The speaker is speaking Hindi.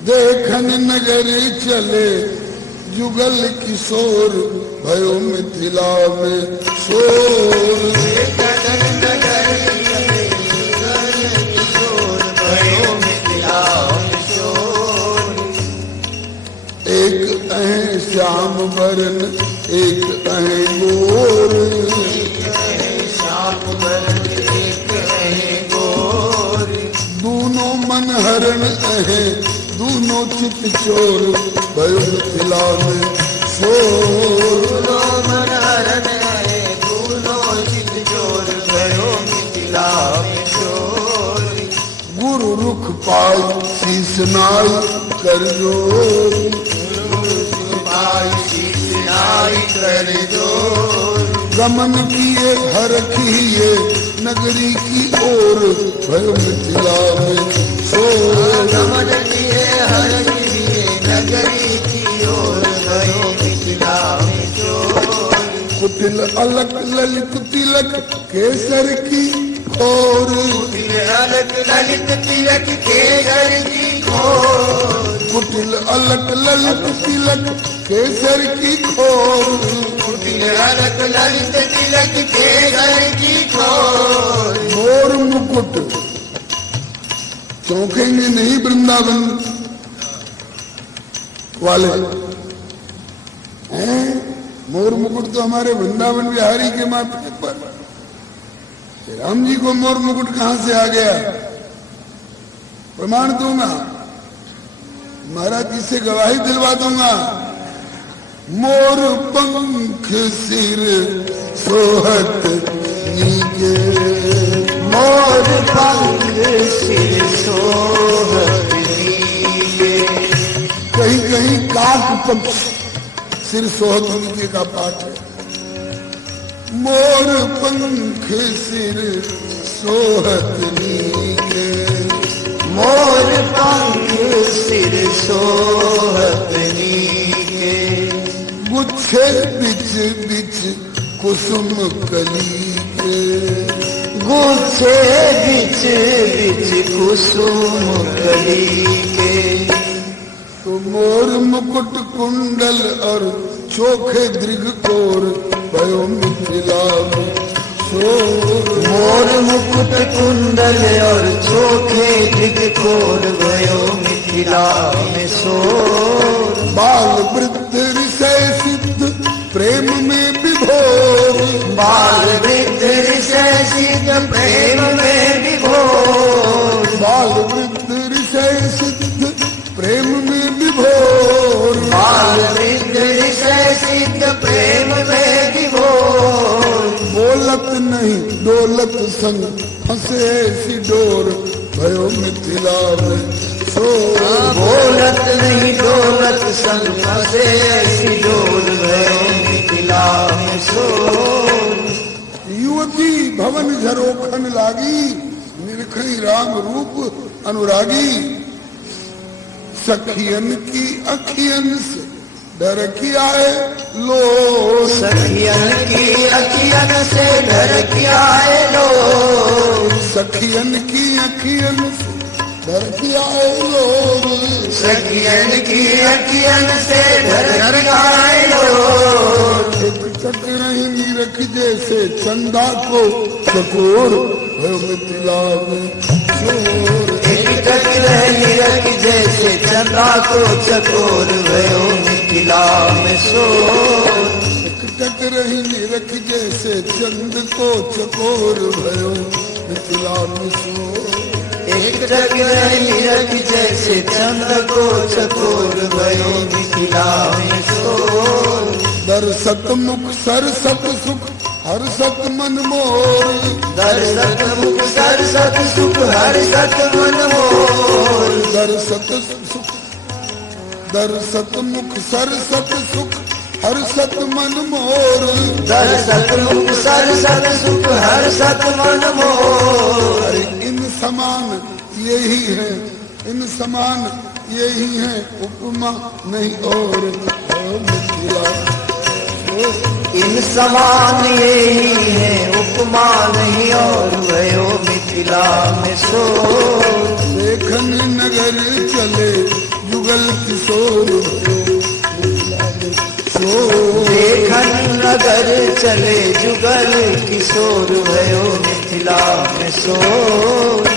देखन नगर चले जुगल किशोर भयो मिथिला में शोर। देखन नगर चले जुगल किशोर भयो मिथिला में शोर। एक अहें श्याम बरन एक अहें गोर। श्याम बरन एक अहें गोर। दूनों मन हरण अहें दूनों चित चोर भयो मिथिला में शोर। दूनों मन हरण अहें दूनों चित चोर भयो मिथिला में शोर। गुरु रुख पाई शीस नाई कर जोर। शीस नाई कर जोर। गमन किए हर किए नगरी की ओर भयो मिथिला में शोर। गमन किए हर किए नगरी की ओर भयो मिथिला में शोर। कुटिल अलक ललित तिलक केसर की खोर। कुटिल अलक ललित तिलक केसर की खोर। कुटिल अलक ललित तिलक केसर की खोर। कुटिल अलक ललित तिलक केसर की खोर। मोर मुकुट चौंकेंगे नहीं वृंदावन वाले हैं। मोर मुकुट तो हमारे वृंदावन बिहारी के माथे पर। राम जी को मोर मुकुट कहां से आ गया? प्रमाण दूंगा, महाराज जी से गवाही दिलवा दूंगा। मोर पंख सिर सोहत नीके। मोर पंख सिर सोहत नीके। कहीं कहीं काक पंख सिर सोहत नीके का पाठ है। मोर पंख सिर सोहत नीके। मोर पंख सिर सोहत नीके। गुच्छे बिच बिच कुसुम कली के। गुच्छे बिच बिच कुसुम कली के। तो मोर मुकुट कुंडल और चोखे दृग कोर भयो मिथिला में शोर। मोर मुकुट कुंडल और चोखे दृग कोर भयो मिथिला में शोर। बाल वृद्ध ऋषय सिद्ध प्रेम में विभोर। बाल वृद्ध ऋषय सिद्ध प्रेम में विभोर। बाल वृद्ध ऋषय सिद्ध प्रेम में विभोर। बाल वृद्ध ऋषय सिद्ध प्रेम में विभोर। बोलत नहीं डोलत संग फंसे ऐसी डोर भयो मिथिला में शोर। बोलत नहीं डोलत संग फंसे ऐसी डोर भयो मिथिला में शोर। युवती भवन झरोखन लागी निरखई राम रूप अनुरागी। सखियन की अखियन से डर की आए लो। सखियन की अखियन से डर की आए लो। सखियन की अखियन से डर की आए लो। सखियन की अखियन से डर की आए लो। एक टक रही नीरख जैसे चंदा को चकोर भयो मिथिला में शोर। एक टक रही रख जैसे चंदा को चकोर भयो मिथिला में शोर। एक टक रही नीरख जैसे चंद को चकोर भयो मिथिला में शोर। एक टक रही रख जैसे चंद को चकोर भयो मिथिला में शोर। दर्शक मुख सरसत सुख हर सत मन मोर। दर्शक मुख सरसत सुख हर सत मन मोर। दर्शक सुख दर्शक मुख सरसत सुख हर सत मन मोर। दर्शक मुख सरसत सुख हर सत मन मोर। अरे इन समान यही है, इन समान यही है उपमा नहीं और मिथिला। इन समान यही है उपमा नहीं और भयो मिथिला में शोर। देखन नगर चले किशोर देखन नगर चले जुगल किशोर भयो मिथिला में शोर।